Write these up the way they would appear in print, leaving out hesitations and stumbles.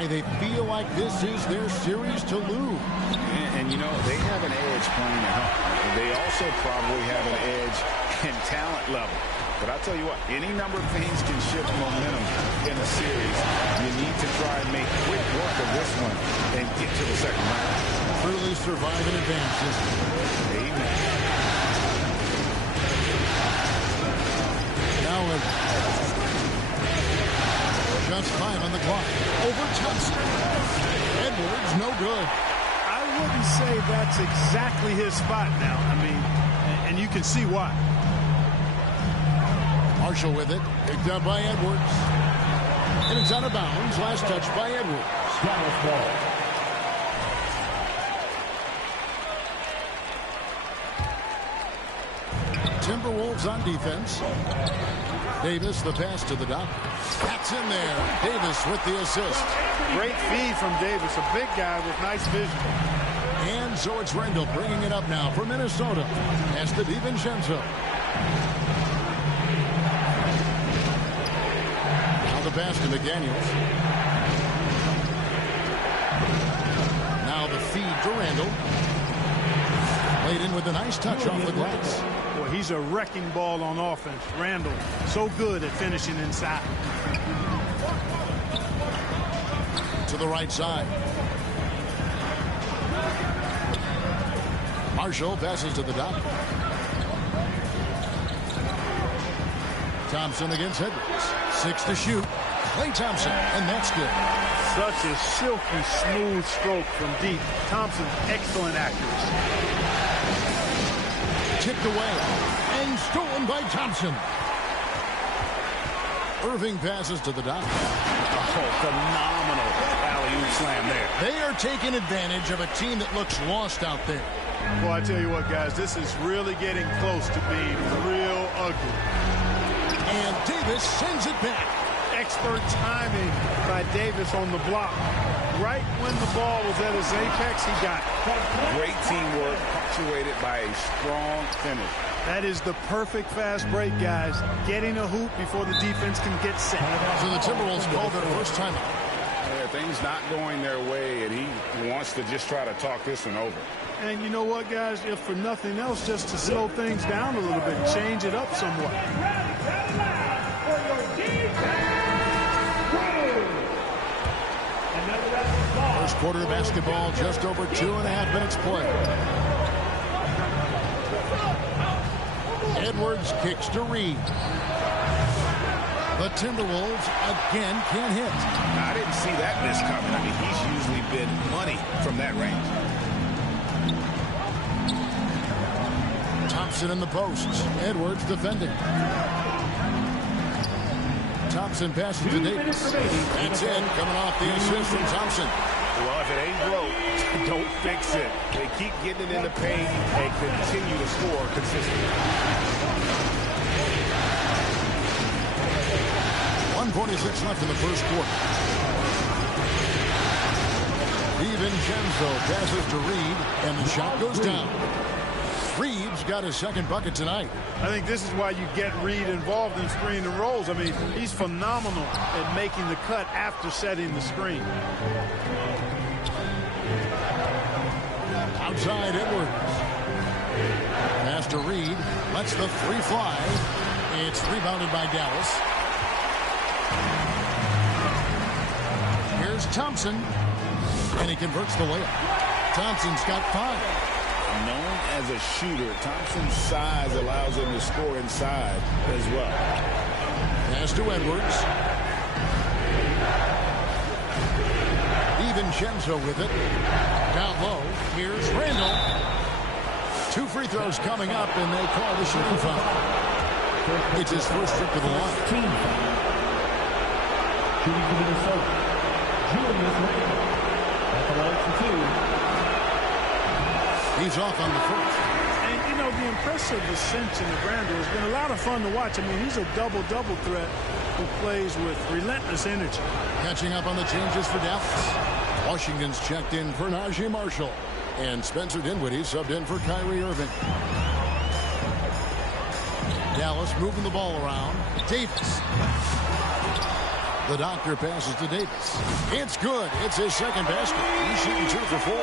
why they feel like this is their series to lose. And you know, they have an edge playing at home. They also probably have an edge in talent level. But I'll tell you what, any number of things can shift momentum in a series. You need to try and make quick work of this one and get to the second round. Truly survive and advance this one. Amen. Now just 5 on the clock. Over Thompson. Edwards, no good. I wouldn't say that's exactly his spot now. I mean, and you can see why. Marshall with it. Picked up by Edwards. And it's out of bounds. Last touch by Edwards. Timberwolves on defense. Davis, the pass to the dot. That's in there. Davis with the assist. Great feed from Davis, a big guy with nice vision. And so it's Randall bringing it up now for Minnesota. As the DiVincenzo. Now the pass to McDaniels. Now the feed to Randall. Played in with a nice touch off the glass. Boy, he's a wrecking ball on offense. Randall, so good at finishing inside. To the right side. Marshall passes to the dot. Thompson against Edwards. 6 to shoot. Klay Thompson, and that's good. Such a silky, smooth stroke from deep. Thompson, excellent accuracy. Tipped away and stolen by Thompson. Irving passes to the dot. Oh, phenomenal alley-oop slam there. They are taking advantage of a team that looks lost out there. Well, I tell you what, guys, this is really getting close to being real ugly. And Davis sends it back. Expert timing by Davis on the block. Right when the ball was at its apex, he got it. Great teamwork, punctuated by a strong finish. That is the perfect fast break, guys. Getting a hoop before the defense can get set. So the Timberwolves call their first timeout. Yeah, things not going their way, and he wants to just try to talk this one over. And you know what, guys? If for nothing else, just to slow things down a little bit, change it up somewhat. First quarter of basketball, just over 2.5 minutes played. Edwards kicks to Reed. The Timberwolves again can't hit. I didn't see that miss coming. I mean, he's usually been money from that range. Thompson in the posts. Edwards defending. Thompson passes to Davis. It's in, coming off the assist from Thompson. Well, if it ain't broke, don't fix it. They keep getting it in the paint and continue to score consistently. 1:46 left in the first quarter. DiVincenzo passes to Reed, and the shot goes down. Reed's got his second bucket tonight. I think this is why you get Reed involved in screen and rolls. I mean, he's phenomenal at making the cut after setting the screen. Outside Edwards. Pass to Reed. Lets the three fly. It's rebounded by Dallas. Here's Thompson. And he converts the layup. Thompson's got 5. Known as a shooter, Thompson's size allows him to score inside as well. Pass to Edwards. DiVincenzo with it. Down low. Here's Randall. 2 free throws coming up, and they call the shooting foul. It's his first trip to the line. Shooting to Minnesota. Julius Randall. At the line for 2. He's off on the first. And, you know, the impressive ascension of Randall has been a lot of fun to watch. I mean, he's a double-double threat who plays with relentless energy. Catching up on the changes for Dallas. Washington's checked in for Najee Marshall. And Spencer Dinwiddie subbed in for Kyrie Irving. Dallas moving the ball around. Davis. The doctor passes to Davis. It's good. It's his second basket. He's shooting 2 for 4.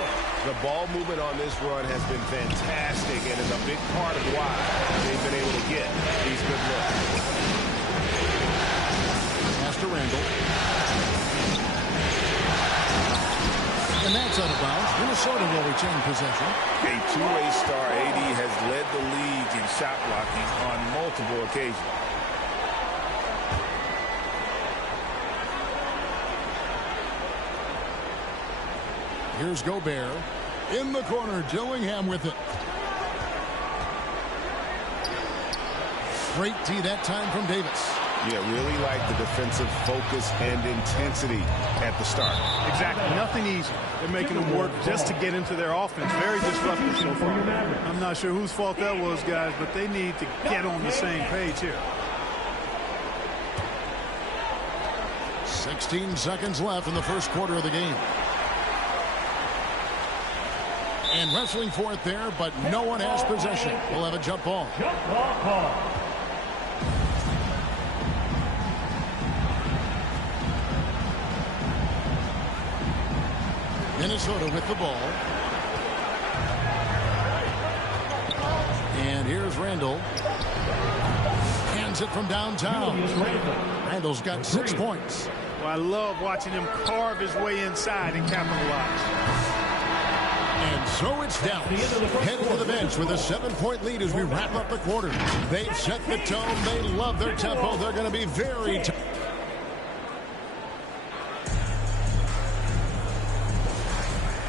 The ball movement on this run has been fantastic and is a big part of why they've been able to get these good looks. Pass to Randall. And that's out of bounds. Minnesota will retain possession. A two-way star, AD has led the league in shot blocking on multiple occasions. Here's Gobert. In the corner, Dillingham with it. Great tee that time from Davis. Yeah, really like the defensive focus and intensity at the start. Exactly. Nothing easy. They're making them work just to get into their offense. Very disruptive so far. I'm not sure whose fault that was, guys, but they need to get on the same page here. 16 seconds left in the first quarter of the game. And wrestling for it there, but no one has possession. We'll have a jump ball. Jump ball call. Minnesota with the ball. And here's Randall. Hands it from downtown. Randall's got 6 points. Well, I love watching him carve his way inside and capitalize. And so it's down. Headed to the bench with a 7-point lead as we wrap up the quarter. They've set the tone. They love their tempo. They're going to be very tough.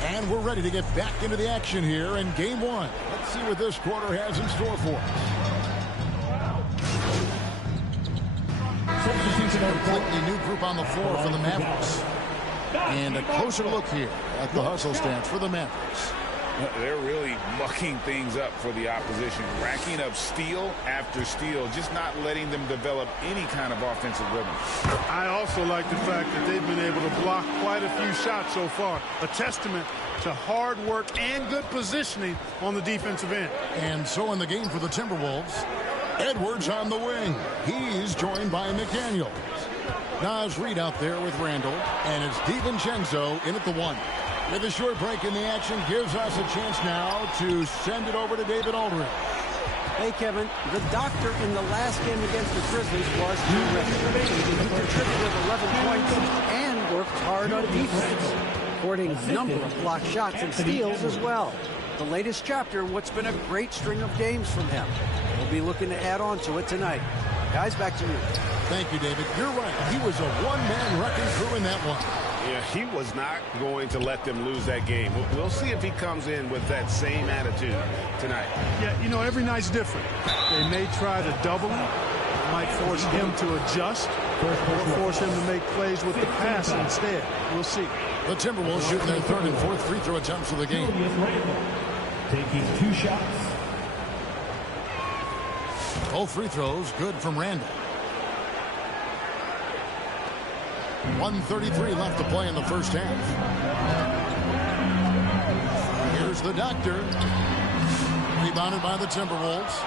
And we're ready to get back into the action here in game 1. Let's see what this quarter has in store for us. Completely new group on the floor for the Mavericks. And a closer look here at the hustle stance for the Mavericks. They're really mucking things up for the opposition, racking up steal after steal, just not letting them develop any kind of offensive rhythm. I also like the fact that they've been able to block quite a few shots so far. A testament to hard work and good positioning on the defensive end. And so in the game for the Timberwolves, Edwards on the wing. He's joined by McDaniels. Nas Reed out there with Randall, and it's DiVincenzo in at the 1. With a short break in the action, gives us a chance now to send it over to David Aldridge. Hey, Kevin, the doctor in the last game against the Grizzlies was terrific. He contributed with 11 points and worked hard on defense, recording a number of blocked shots and steals as well. The latest chapter in what's been a great string of games from him. We'll be looking to add on to it tonight. Guys, back to you. Thank you, David. You're right. He was a one-man wrecking crew in that one. Yeah, he was not going to let them lose that game. We'll see if he comes in with that same attitude tonight. Yeah, you know, every night's different. They may try to double him, might force him to adjust, or force him to make plays with the pass instead. We'll see. The Timberwolves shooting their third and fourth free throw attempts of the game. Taking 2 shots. Both free throws good from Randall. 1:33 left to play in the first half. Here's the doctor. Rebounded by the Timberwolves.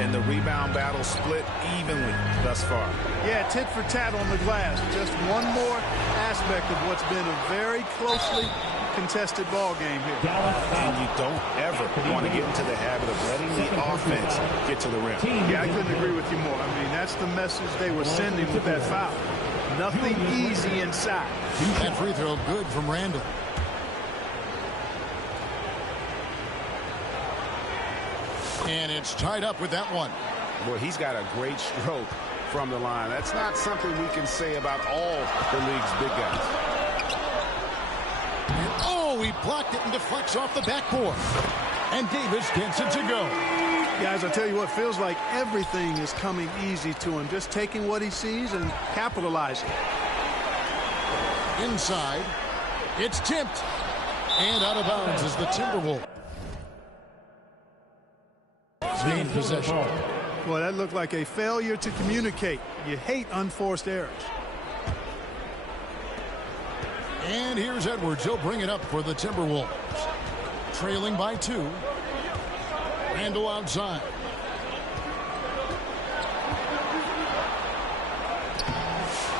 And the rebound battle split evenly thus far. Yeah, tit for tat on the glass. Just one more aspect of what's been a very closely contested ball game here. And you don't ever want to get into the habit of letting the offense get to the rim. Yeah, I couldn't agree with you more. I mean, that's the message they were sending with that foul. Nothing easy inside. That free throw good from Randall. And it's tied up with that one. Well, he's got a great stroke from the line. That's not something we can say about all the league's big guys. And oh, he blocked it and deflects off the backboard. And Davis gets it to go. Guys, I tell you what, feels like everything is coming easy to him. Just taking what he sees and capitalizing. Inside, it's tipped. And out of bounds is the Timberwolves. Gain possession. Well, that looked like a failure to communicate. You hate unforced errors. And here's Edwards. He'll bring it up for the Timberwolves. Trailing by 2. Randall outside. .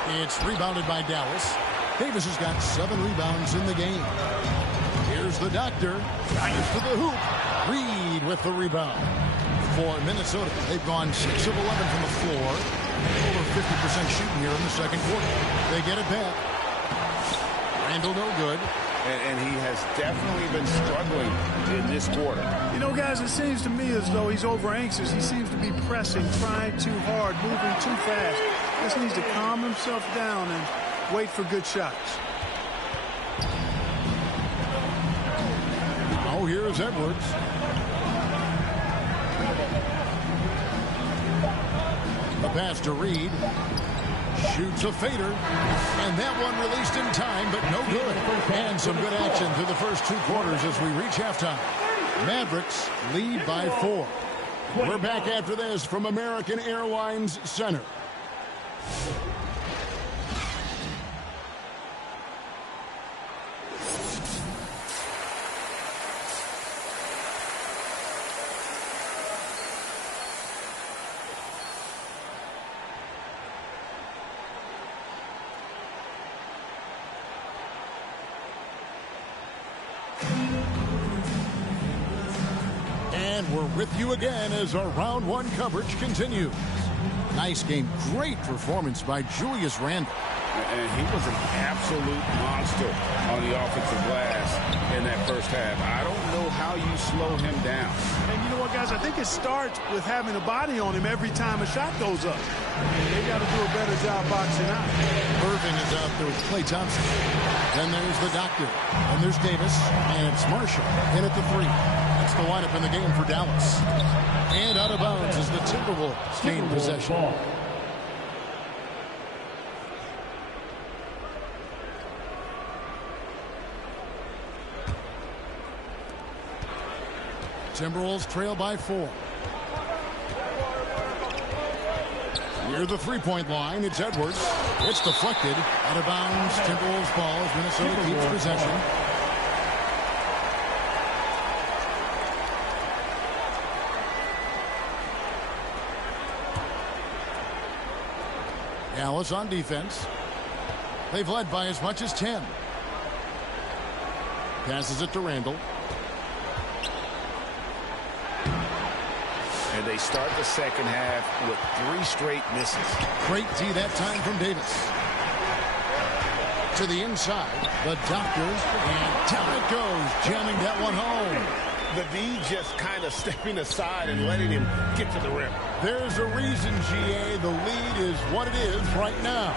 It's rebounded by Dallas. Davis has got 7 rebounds in the game. Here's the doctor. Drives to the hoop. Reed with the rebound. For Minnesota, they've gone 6 of 11 from the floor. Over 50% shooting here in the second quarter. They get it back. Randall no good. And he has definitely been struggling in this quarter. You know, guys, it seems to me as though he's over anxious. He seems to be pressing, trying too hard, moving too fast. Just needs to calm himself down and wait for good shots. Oh, here's Edwards. The pass to Reed. Shoots a fader. And that one released in time, but no good. And some good action through the first 2 quarters as we reach halftime. Mavericks lead by 4. We're back after this from American Airlines Center. And we're with you again as our round 1 coverage continues. Nice game. Great performance by Julius Randle. And he was an absolute monster on the offensive glass in that first half. I don't know how you slow him down. And you know what, guys? I think it starts with having a body on him every time a shot goes up. They got to do a better job boxing out. Irving is out there with Klay Thompson. Then there's the doctor. And there's Davis. And it's Marshall in at the 3. That's the lineup in the game for Dallas. And out of bounds as the Timberwolves gain possession. Timberwolves trail by 4. Near the 3-point line, it's Edwards. It's deflected. Out of bounds, Timberwolves ball as Minnesota keeps possession. Dallas on defense. They've led by as much as 10. Passes it to Randall. And they start the second half with 3 straight misses. Great D that time from Davis. To the inside, the doctor, and down it goes, jamming that one home. The D just kind of stepping aside and letting him get to the rim. There's a reason, GA, the lead is what it is right now.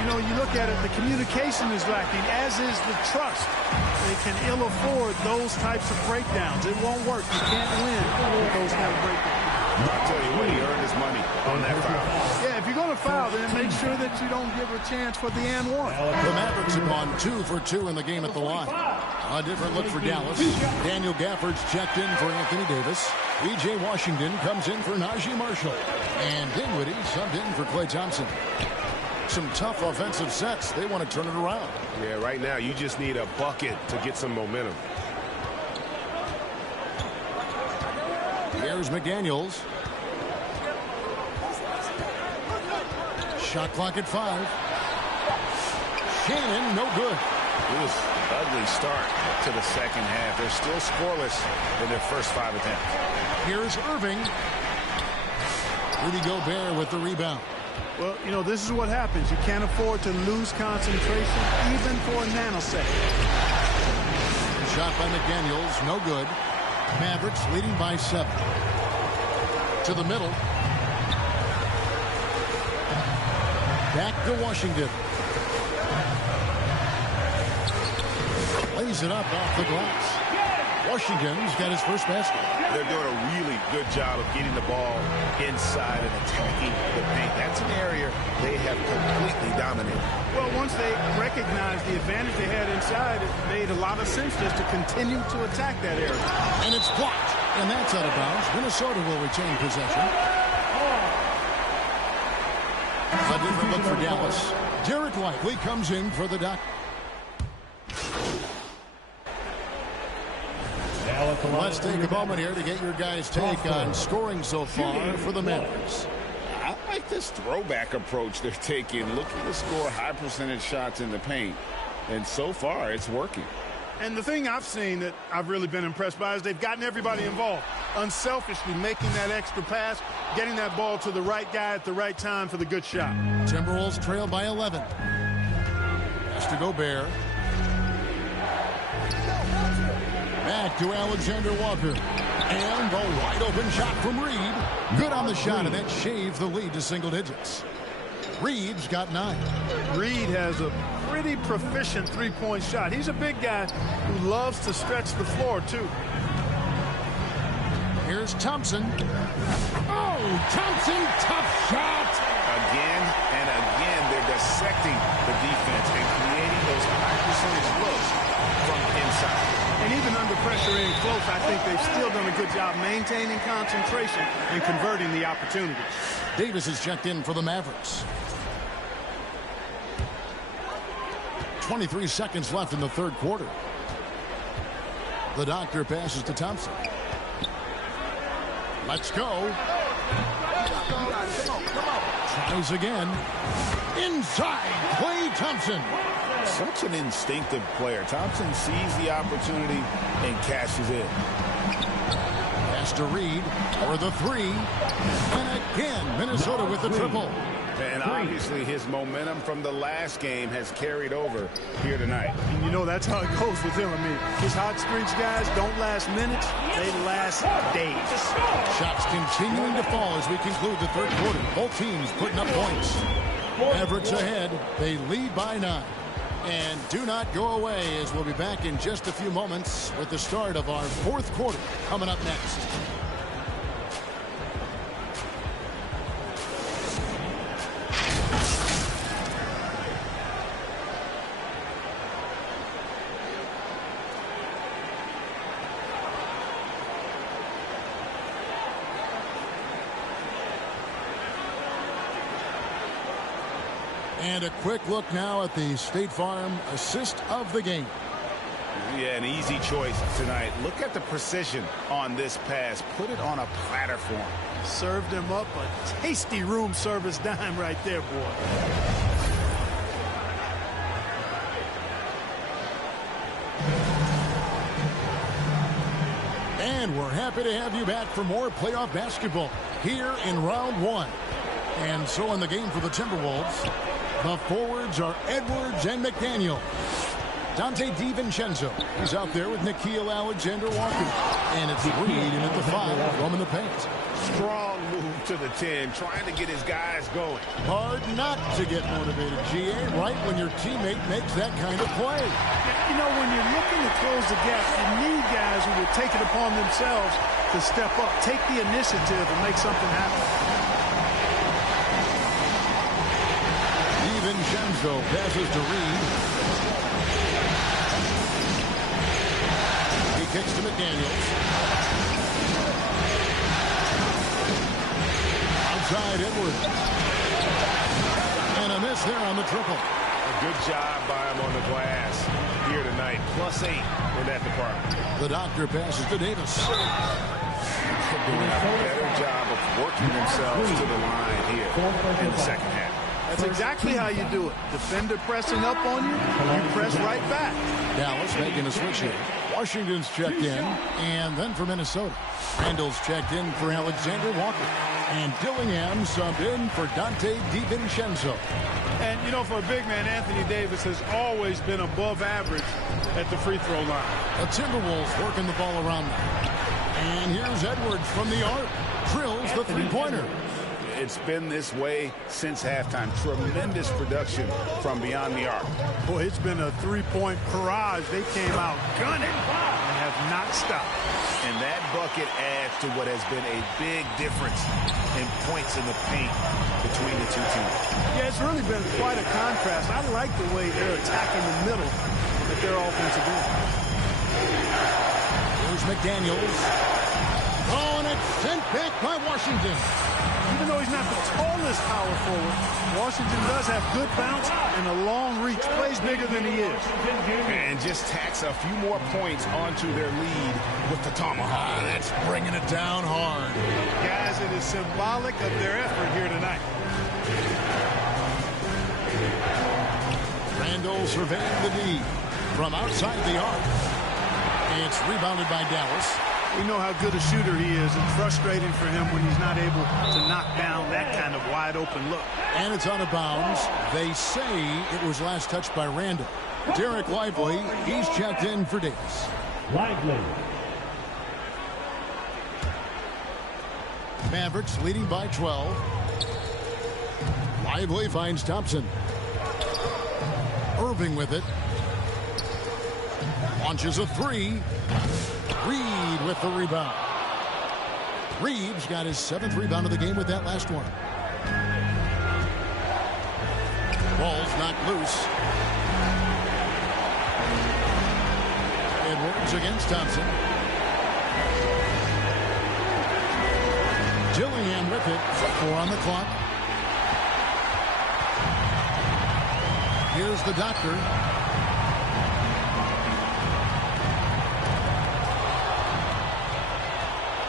You know, you look at it, the communication is lacking, as is the trust. They can ill afford those types of breakdowns. It won't work. You can't win with those kind of breakdowns. I'll tell you what, he earned his money on that foul. Yeah, if you're going to foul, then make sure that you don't give a chance for the and one. The Mavericks have gone 2 for 2 in the game at the line. A different look for Dallas. Daniel Gafford's checked in for Anthony Davis. E.J. Washington comes in for Najee Marshall. And Dinwiddie subbed in for Klay Thompson. Some tough offensive sets. They want to turn it around. Yeah, right now you just need a bucket to get some momentum. Here's McDaniels. Shot clock at 5. Shannon, no good. It was an ugly start to the second half. They're still scoreless in their first 5 attempts. Here's Irving. Rudy Gobert with the rebound. Well, you know, this is what happens. You can't afford to lose concentration even for a nanosecond. Shot by McDaniels, no good. Mavericks leading by 7. To the middle. Back to Washington. Lays it up off the glass. Washington's got his first basket. They're doing a really good job of getting the ball inside and attacking the paint. That's an area they have completely dominated. Well, once they recognized the advantage they had inside, it made a lot of sense just to continue to attack that area. And it's blocked. And that's out of bounds. Minnesota will retain possession. A different look for Dallas. Derek Lively comes in for the Duck. Let's take a moment here to get your guys' take on scoring so far for the Mavericks. I like this this throwback approach they're taking, looking to score high percentage shots in the paint. And so far, it's working. And the thing I've seen that I've really been impressed by is they've gotten everybody involved, unselfishly making that extra pass, getting that ball to the right guy at the right time for the good shot. Timberwolves trail by 11. Has to go Bear. Back to Alexander Walker. And the wide open shot from Reed. Good on the shot, and that shaves the lead to single digits. Reed's got 9. Reed has a pretty proficient three-point shot. He's a big guy who loves to stretch the floor, too. Here's Thompson. Oh, Thompson, tough shot. Again and again, they're dissecting the defense and creating those high percentage looks from inside. And even under pressure and close, I think they've still done a good job maintaining concentration and converting the opportunities. Davis is checked in for the Mavericks. 23 seconds left in the third quarter. The doctor passes to Thompson. Let's go. Tries again. Inside, Klay Thompson. Such an instinctive player. Thompson sees the opportunity and cashes in. Pass to Reed for the 3. And again, Minnesota with the triple. And obviously his momentum from the last game has carried over here tonight. And you know that's how it goes with him. I mean, his hot streaks, guys, don't last minutes. They last days. Shots continuing to fall as we conclude the third quarter. Both teams putting up points. Mavericks ahead. They lead by 9. And do not go away, as we'll be back in just a few moments with the start of our fourth quarter coming up next. And a quick look now at the State Farm assist of the game. Yeah, an easy choice tonight. Look at the precision on this pass. Put it on a platter for him. Served him up a tasty room service dime right there, boy. And we're happy to have you back for more playoff basketball here in round 1. And so in the game for the Timberwolves, the forwards are Edwards and McDaniel. Dante DiVincenzo is out there with Nickeil Alexander-Walker. And it's Reed in at the 5, roaming the paint. Strong move to the 10, trying to get his guys going. Hard not to get motivated, GA, right when your teammate makes that kind of play. You know, when you're looking to close the gap, you need guys who will take it upon themselves to step up, take the initiative, and make something happen. DiVincenzo passes to Reed. He kicks to McDaniels. Outside Edwards. And a miss there on the triple. A good job by him on the glass here tonight. +8 in that department. The doctor passes to Davis. Doing a better job of working themselves to the line here in the second half. That's exactly how you do it. Defender pressing up on you, you press right back. Dallas making a switch here. Washington's checked in, and then for Minnesota. Randall's checked in for Alexander Walker. And Dillingham subbed in for Dante DiVincenzo. And, you know, for a big man, Anthony Davis has always been above average at the free throw line. The Timberwolves working the ball around now. And here's Edwards from the arc. Drills the three-pointer. It's been this way since halftime. Tremendous production from beyond the arc. Boy, it's been a three-point barrage. They came out gunning and have not stopped. And that bucket adds to what has been a big difference in points in the paint between the two teams. Yeah, it's really been quite a contrast. I like the way they're attacking the middle at their offensive end. Here's McDaniels. Oh, and it's sent back by Washington. Even though he's not the tallest power forward, Washington does have good bounce and a long reach. Plays bigger than he is. And just tacks a few more points onto their lead with the tomahawk. That's bringing it down hard. Guys, it is symbolic of their effort here tonight. Randall surveying the D from outside the arc. It's rebounded by Dallas. We know how good a shooter he is. It's frustrating for him when he's not able to knock down that kind of wide open look. And it's out of bounds. They say it was last touched by Randall. Derek Lively, he's checked in for Davis. Lively. Mavericks leading by 12. Lively finds Thompson. Irving with it. Launches a three. Reed with the rebound. Reeves got his 7th rebound of the game with that last one. Ball's knocked loose. Edwards against Thompson. Dillingham with it. 4 on the clock. Here's the doctor.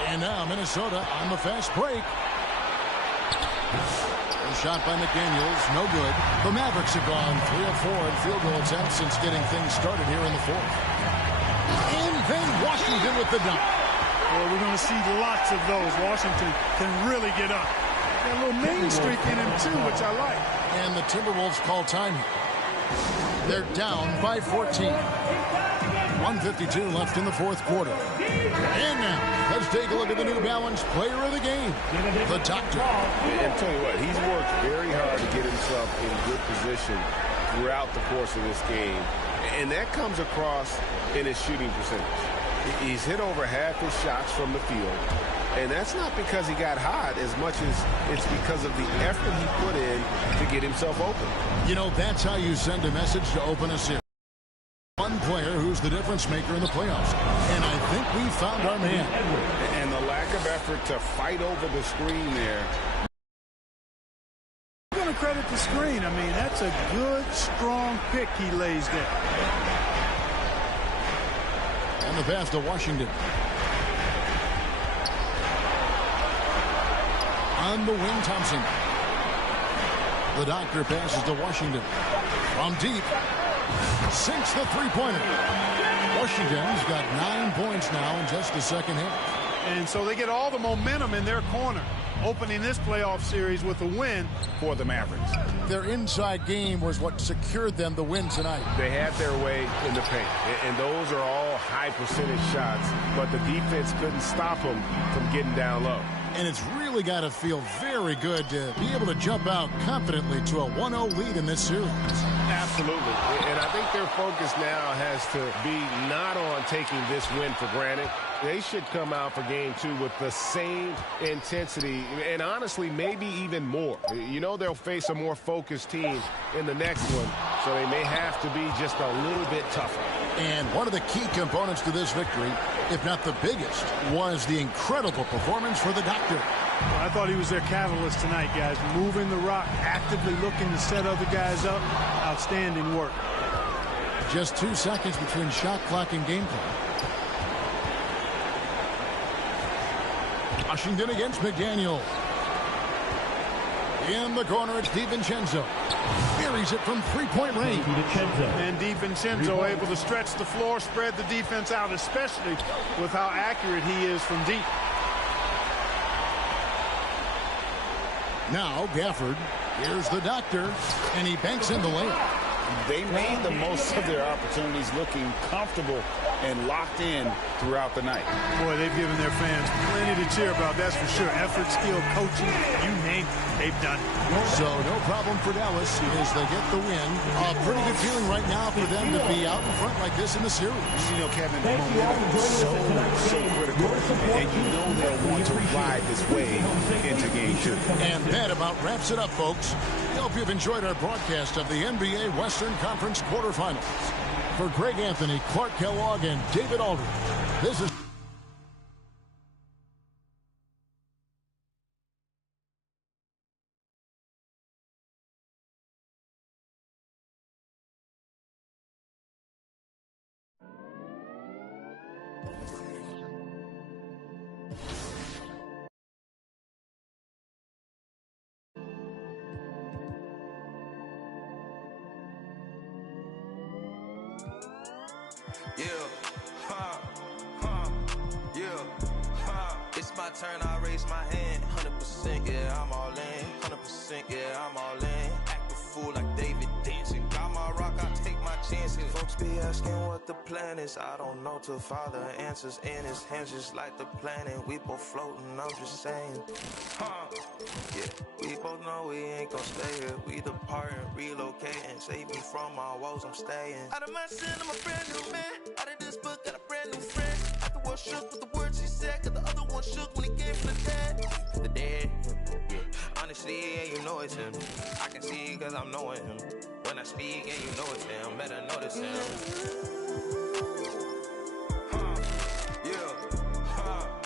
And now Minnesota on the fast break. A shot by McDaniels, no good. The Mavericks have gone 3 of 4 in field goal attempts since getting things started here in the 4th. And then Washington with the dunk. Well, we're going to see lots of those. Washington can really get up. Got a little main streak in him, too, which I like. And the Timberwolves call time here. They're down by 14. 1:52 left in the 4th quarter. And now, let's take a look at the New Balance player of the game, the doctor. And tell you what, he's worked very hard to get himself in good position throughout the course of this game. And that comes across in his shooting percentage. He's hit over half his shots from the field. And that's not because he got hot as much as it's because of the effort he put in to get himself open. You know, that's how you send a message to open a series. One player who's the difference maker in the playoffs. And I think we found our man. And the lack of effort to fight over the screen there. I'm going to credit the screen. I mean, that's a good, strong pick he lays there. And the pass to Washington. On the wing, Thompson. The doctor passes to Washington. From deep. Sinks the three-pointer. Washington's got 9 points now in just the second half. And so they get all the momentum in their corner, opening this playoff series with a win For the Mavericks. Their inside game was what secured them the win tonight. They had their way in the paint, and those are all high percentage shots, but the defense couldn't stop them from getting down low. And it's really got to feel very good to be able to jump out confidently to a 1-0 lead in this series. Absolutely. And I think their focus now has to be not on taking this win for granted. They should come out for game 2 with the same intensity and honestly maybe even more. You know they'll face a more focused team in the next one, so they may have to be just a little bit tougher. And one of the key components to this victory, if not the biggest, was the incredible performance for the doctor. Well, I thought he was their catalyst tonight, guys. Moving the rock, actively looking to set other guys up. Outstanding work. Just 2 seconds between shot clock and game clock. Washington against McDaniel. In the corner, it's DiVincenzo. Buries it from three-point range. And DiVincenzo able to stretch the floor, spread the defense out, especially with how accurate he is from deep. Now Gafford. Here's the doctor, and he banks in the layup. They made the most of their opportunities, looking comfortable and locked in throughout the night. Boy, they've given their fans plenty to cheer about, that's for sure. Effort, skill, coaching, you name it, they've done it. So no problem for Dallas as they get the win. A pretty good feeling right now for them to be out in front like this in the series. You know, Kevin, momentum is so critical, and you know they'll want to ride this wave into game 2. And that about wraps it up, folks. We hope you've enjoyed our broadcast of the NBA Western Conference quarterfinals. For Greg Anthony, Clark Kellogg, and David Aldridge, this is It's my turn, I raise my hand. 100%, yeah, I'm all in. 100%, yeah, I'm all in. Act a fool like David dancing. Got my rock, I take my chances. Folks be asking what the plan is. I don't know till Father answers. In his hands just like the planet. We both floating, I'm just saying. Yeah, we both know we ain't gon' stay here. We departing, relocating. Save me from my woes, I'm staying. Out of my sin, I'm a brand new man. Out of this book, got a brand new friend. Out the world shook with the words he said. Cause the other one shook when he came from the dead. The dead, yeah. Honestly, yeah, you know it's him. I can see it cause I'm knowing him. When I speak, yeah, you know it's him. Better notice him.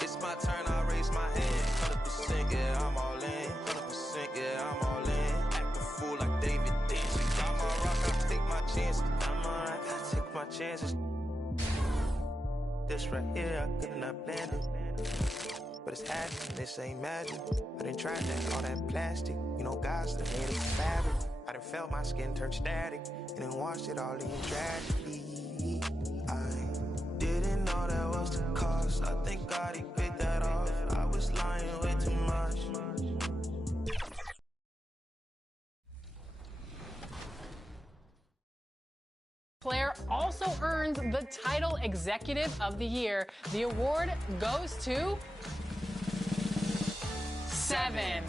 It's my turn, I raise my hand. 100%, yeah, I'm all in. 100%, yeah, I'm all in. Act a fool like David dancing. Got my rock, I take my chances. Got my rock, I take my chances. This right here, I could not plan it. But it's happening, this ain't magic. I done tried that, all that plastic. You know, God's the made of fabric. I done felt my skin turn static. And then washed it all in tragedy. I didn't know that was the cost. I think God, he paid that off. I was lying way too much. Player also earns the title Executive of the Year. The award goes to 7.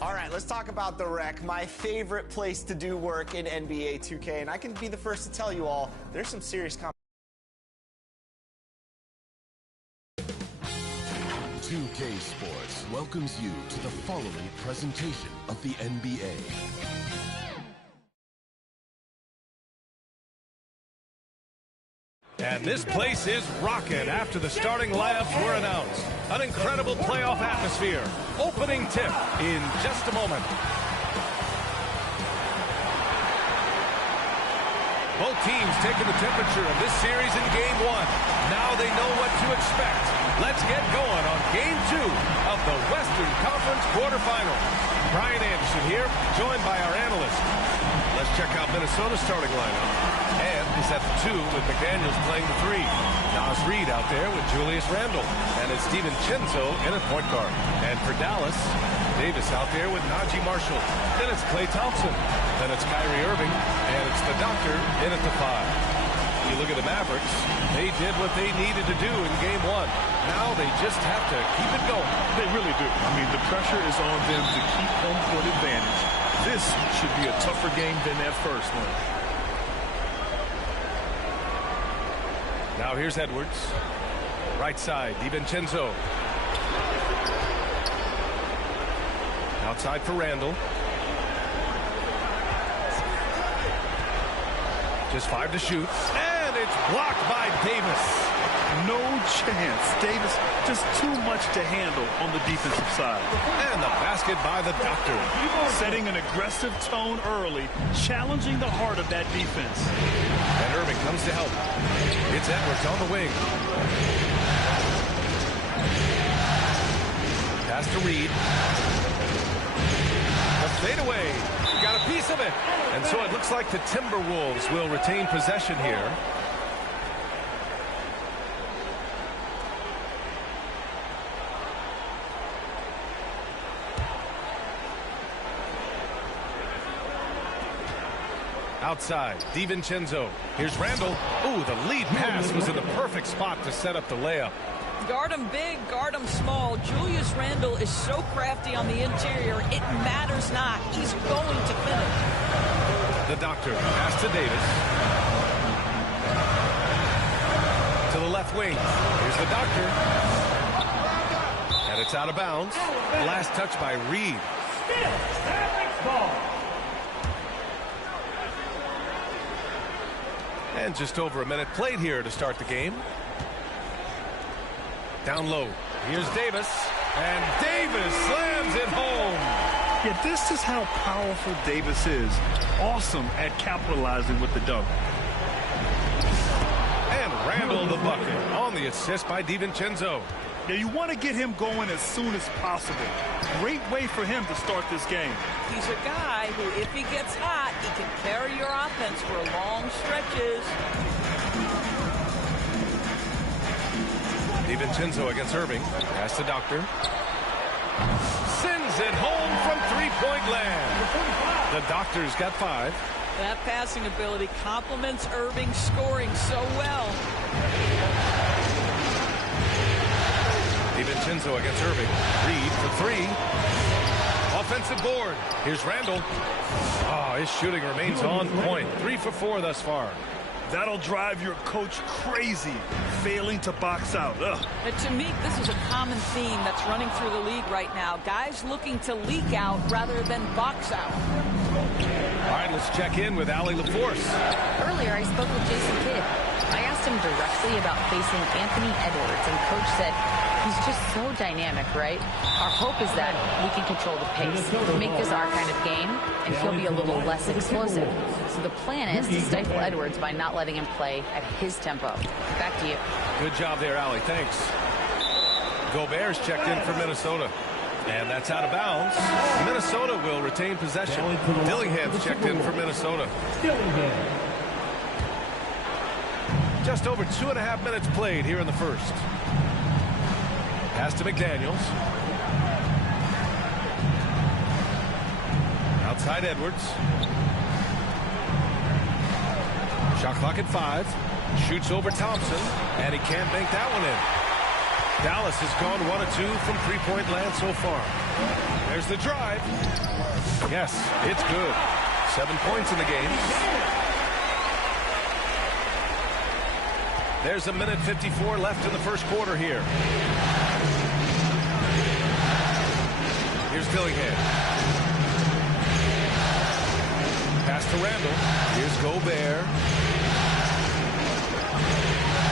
All right, let's talk about the Rec, my favorite place to do work in NBA 2K, and I can be the first to tell you all, there's some serious competition. 2K Sports welcomes you to the following presentation of the NBA. And this place is rocking after the starting lineups were announced. An incredible playoff atmosphere. Opening tip in just a moment. Both teams taking the temperature of this series in Game 1. Now they know what to expect. Let's get going on Game 2 of the Western Conference quarterfinals. Brian Anderson here, joined by our analyst. Let's check out Minnesota's starting lineup. And he's at the 2 with McDaniels playing the 3. Nas Reed out there with Julius Randle. And it's DiVincenzo in at point guard. And for Dallas, Davis out there with Najee Marshall. Then it's Klay Thompson. Then it's Kyrie Irving. And it's the Doctor in at the 5. You look at the Mavericks, they did what they needed to do in Game 1. Now they just have to keep it going. They really do. I mean, the pressure is on them to keep home court advantage. This should be a tougher game than that first one. Now here's Edwards. Right side, DiVincenzo. Outside for Randle. Just 5 to shoot. And it's blocked by Davis. No chance. Davis just too much to handle on the defensive side. And the basket by the Doctor. Setting an aggressive tone early, challenging the heart of that defense. And Irving comes to help. It's Edwards on the wing. Pass to Reed. The fadeaway. Got a piece of it. And so it looks like the Timberwolves will retain possession here. Outside, DiVincenzo. Here's Randle. Ooh, the lead pass was in the perfect spot to set up the layup. Guard him big, guard him small. Julius Randle is so crafty on the interior, it matters not. He's going to finish. The Doctor, pass to Davis. To the left wing. Here's the Doctor. And it's out of bounds. Last touch by Reed. And just over a minute played here to start the game. Down low. Here's Davis. And Davis slams it home. Yeah, this is how powerful Davis is. Awesome at capitalizing with the double. And Randall the bucket on the assist by DiVincenzo. Yeah, you want to get him going as soon as possible. Great way for him to start this game. He's a guy who, if he gets hot, he can carry your offense for long stretches. DiVincenzo against Irving. Pass to Doctor. Sends it home from three-point land. The Doctor's got 5. That passing ability complements Irving's scoring so well. DiVincenzo against Irving. Reed for 3. Offensive board. Here's Randall. Oh, his shooting remains on point. 3 for 4 thus far. That'll drive your coach crazy, failing to box out. Ugh. To me, this is a common theme that's running through the league right now. Guys looking to leak out rather than box out. All right, let's check in with Allie LaForce. Earlier, I spoke with Jason Kidd. I asked him directly about facing Anthony Edwards, and Coach said he's just so dynamic, right? Our hope is that we can control the pace, make this our kind of game, and he'll be a little less explosive. So the plan is to stifle Edwards by not letting him play at his tempo. Back to you. Good job there, Allie. Thanks. Gobert's checked in for Minnesota. And that's out of bounds. Minnesota will retain possession. Dillingham's checked in for Minnesota. Just over 2.5 minutes played here in the first. Pass to McDaniels. Outside Edwards. Shot clock at 5. Shoots over Thompson. And he can't bank that one in. Dallas has gone 1 of 2 from three-point land so far. There's the drive. Yes, it's good. 7 points in the game. There's a minute 54 left in the first quarter here. Here's Dillingham. Pass to Randall. Here's Gobert.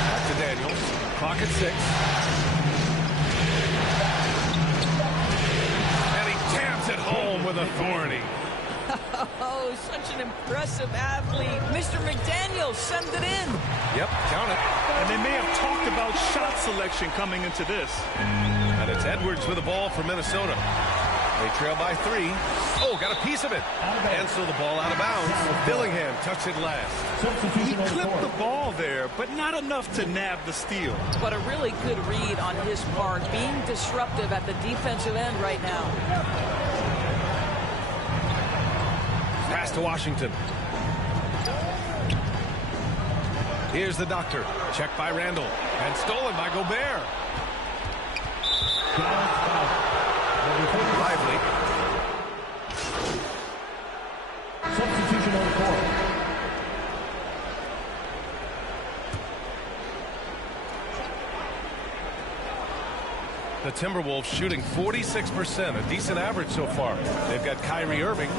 Back to Daniels. Clock at 6. And he jams it home with authority. Oh, such an impressive athlete. Mr. McDaniels, send it in. Yep, count it. And they may have talked about shot selection coming into this. And it's Edwards with the ball for Minnesota. They trail by 3. Oh, got a piece of it. And so the ball out of bounds. Dillingham touched it last. He clipped the ball there, but not enough to nab the steal. But a really good read on his part, being disruptive at the defensive end right now. Pass to Washington. Here's the Doctor. Checked by Randall. And stolen by Gobert. Lively. Substitution on the court. The Timberwolves shooting 46%, a decent average so far. They've got Kyrie Irving,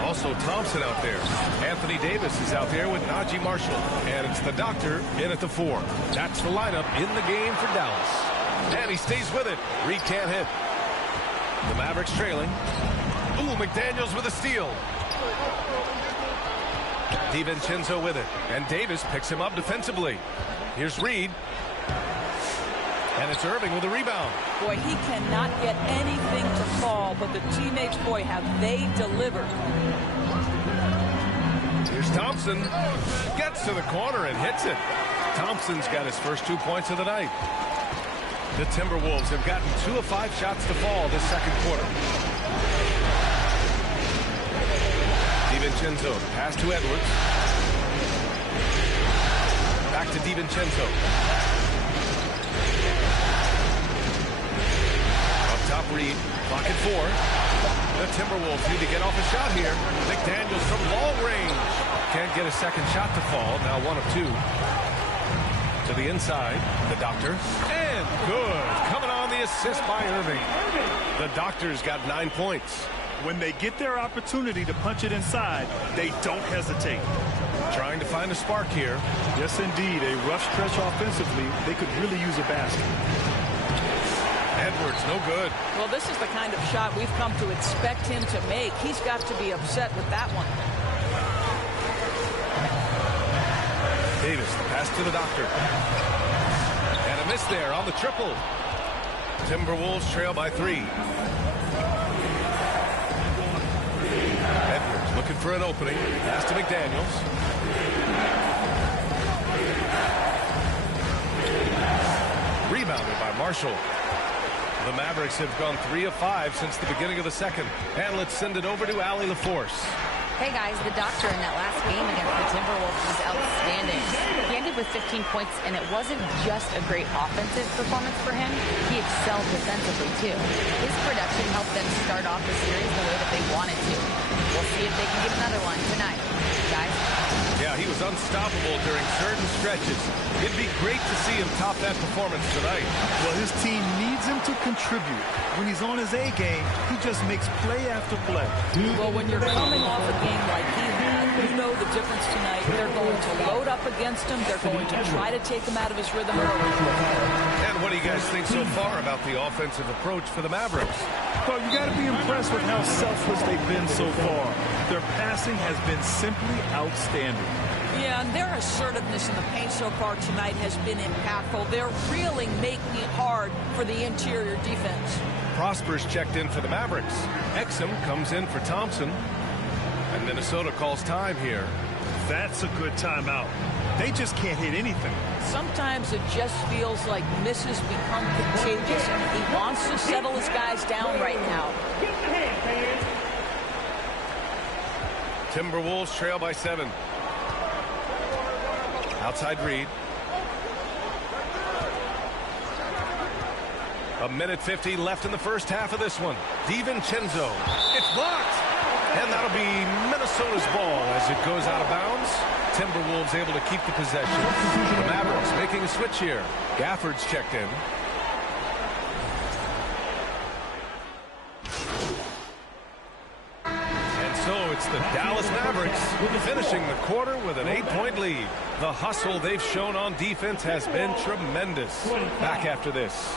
also Thompson out there. Anthony Davis is out there with Najee Marshall. And it's the Doctor in at the 4. That's the lineup in the game for Dallas. And he stays with it. Reed can't hit. The Mavericks trailing. Ooh, McDaniels with a steal. DiVincenzo with it. And Davis picks him up defensively. Here's Reed. And it's Irving with a rebound. Boy, he cannot get anything to fall, but the teammates, boy, have they delivered. Here's Thompson. Gets to the corner and hits it. Thompson's got his first 2 points of the night. The Timberwolves have gotten 2 of 5 shots to fall this second quarter. DiVincenzo, pass to Edwards. Back to DiVincenzo. Up top, Reed. Clock at 4. The Timberwolves need to get off a shot here. McDaniels from long range. Can't get a second shot to fall. Now 1 of 2. To the inside, the Doctor. And good. Coming on the assist by Irving. The Doctor's got 9 points. When they get their opportunity to punch it inside, they don't hesitate. Trying to find a spark here. Yes, indeed. A rough stretch offensively. They could really use a basket. And Edwards, no good. Well, this is the kind of shot we've come to expect him to make. He's got to be upset with that one. Davis, the pass to the doctor. And a miss there on the triple. Timberwolves trail by 3. Edwards looking for an opening. Pass to McDaniels. Rebounded by Marshall. The Mavericks have gone 3 of 5 since the beginning of the second. And let's send it over to Allie LaForce. Hey guys, the doctor in that last game against the Timberwolves was outstanding. He ended with 15 points, and it wasn't just a great offensive performance for him. He excelled defensively, too. His production helped them start off the series the way that they wanted to. We'll see if they can get another one tonight. Guys? Yeah, he was unstoppable during certain stretches. It'd be great to see him top that performance tonight. Well, his team needs him to contribute. When he's on his A game, he just makes play after play. Well, when you're coming off a game like he had, you know the difference tonight. They're going to load up against him. They're going to try to take him out of his rhythm early. And what do you guys think so far about the offensive approach for the Mavericks? Well, you got to be impressed with how selfless they've been so far. Their passing has been simply outstanding. Yeah, and their assertiveness in the paint so far tonight has been impactful. They're really making it hard for the interior defense. Prosper's checked in for the Mavericks. Exum comes in for Thompson. And Minnesota calls time here. That's a good timeout. They just can't hit anything. Sometimes it just feels like misses become contagious, and he wants to settle his guys down right now. Timberwolves trail by 7. Outside Reed. A minute 50 left in the first half of this one. DiVincenzo. It's blocked. And that'll be Minnesota's ball as it goes out of bounds. Timberwolves able to keep the possession. The Mavericks making a switch here. Gafford's checked in. And so it's the Dallas Mavericks finishing the quarter with an 8-point lead. The hustle they've shown on defense has been tremendous. Back after this.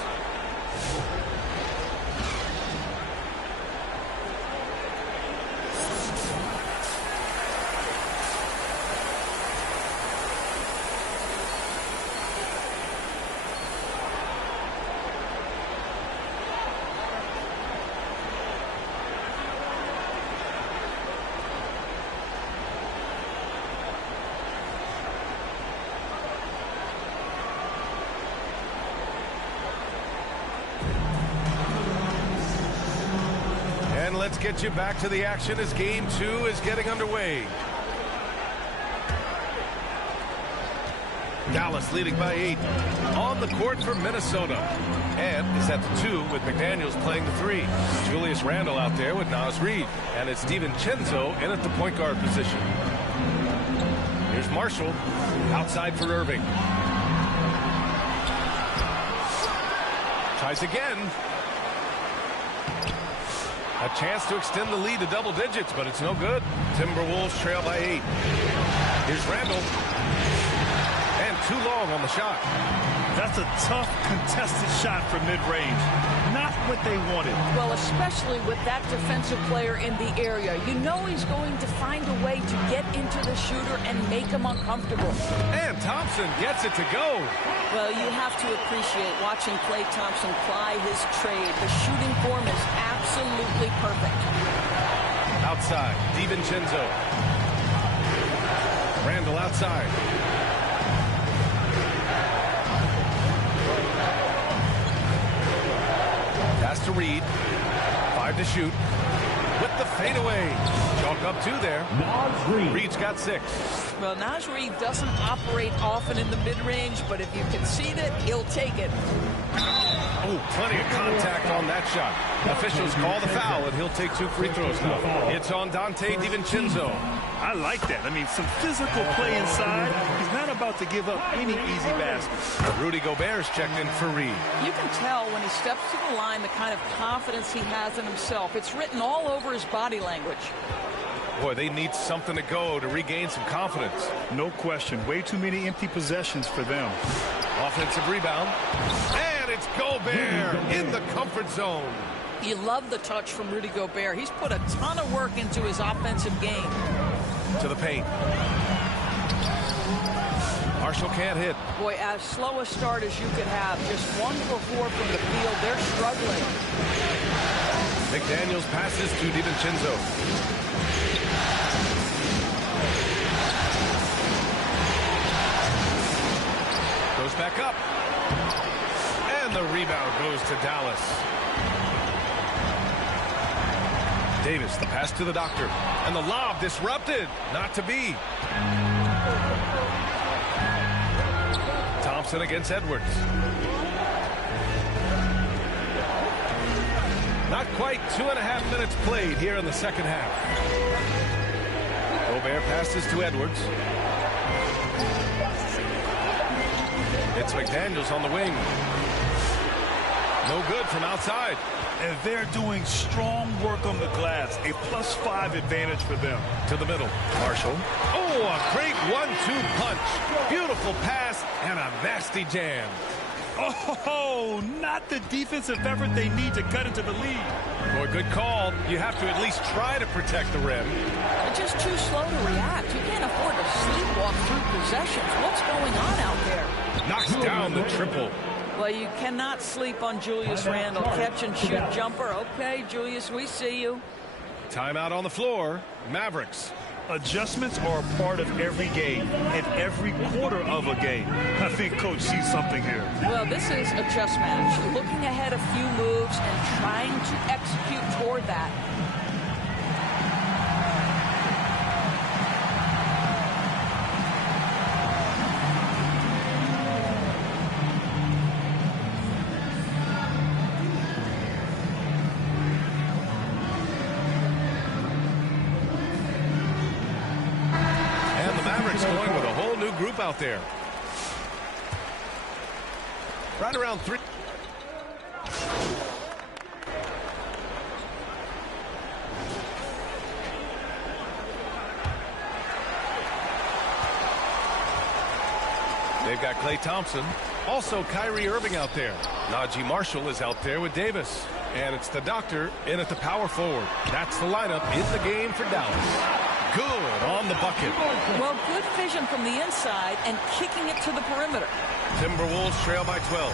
Let's get you back to the action as game 2 is getting underway. Dallas leading by 8. On the court for Minnesota. And is at the 2 with McDaniels playing the 3. Julius Randle out there with Naz Reid. And it's DiVincenzo in at the point guard position. Here's Marshall outside for Irving. Tries again. A chance to extend the lead to double digits, but it's no good. Timberwolves trail by 8. Here's Randle. And too long on the shot. That's a tough, contested shot from mid-range. Not what they wanted. Well, especially with that defensive player in the area. You know he's going to find a way to get into the shooter and make him uncomfortable. And Thompson gets it to go. Well, you have to appreciate watching Klay Thompson ply his trade. The shooting form is absolutely perfect. Outside, DiVincenzo. Randle outside. Pass to Reed. 5 to shoot. With the fadeaway. Chalk up 2 there. Reed's got 6. Well, Naz Reid doesn't operate often in the mid-range, but if you concede it, he'll take it. Oh, plenty of contact on that shot. Officials call the foul, and he'll take 2 free throws now. It's on Dante DiVincenzo. I like that. I mean, some physical play inside. He's not about to give up any easy baskets. Rudy Gobert's checked in for Reed. You can tell when he steps to the line the kind of confidence he has in himself. It's written all over his body language. Boy, they need something to go to regain some confidence. No question. Way too many empty possessions for them. Offensive rebound. And it's Gobert in the comfort zone. You love the touch from Rudy Gobert. He's put a ton of work into his offensive game. To the paint. Marshall can't hit. Boy, as slow a start as you could have. Just 1 for 4 from the field. They're struggling. McDaniels passes to DiVincenzo. Goes back up. And the rebound goes to Dallas. Davis, the pass to the doctor. And the lob disrupted. Not to be. Thompson against Edwards. Not quite 2.5 minutes played here in the second half. Gobert passes to Edwards. It's McDaniels on the wing. No good from outside. And they're doing strong work on the glass. A +5 advantage for them. To the middle. Marshall. Oh, a great 1-2 punch. Beautiful pass and a nasty jam. Oh, not the defensive effort they need to cut into the lead. Boy, good call. You have to at least try to protect the rim. They're just too slow to react. You can't afford to sleepwalk through possessions. What's going on out there? Knocks down the triple. Well, you cannot sleep on Julius Randle. Catch and shoot jumper. Okay, Julius, we see you. Timeout on the floor. Mavericks. Adjustments are a part of every game and every quarter of a game. I think Coach sees something here. Well, this is a chess match. Looking ahead a few moves and trying to execute toward that. Going with a whole new group out there. Right around 3. They've got Klay Thompson. Also Kyrie Irving out there. Najee Marshall is out there with Davis. And it's the doctor in at the power forward. That's the lineup in the game for Dallas. Good on the bucket. Well, good vision from the inside and kicking it to the perimeter. Timberwolves trail by 12.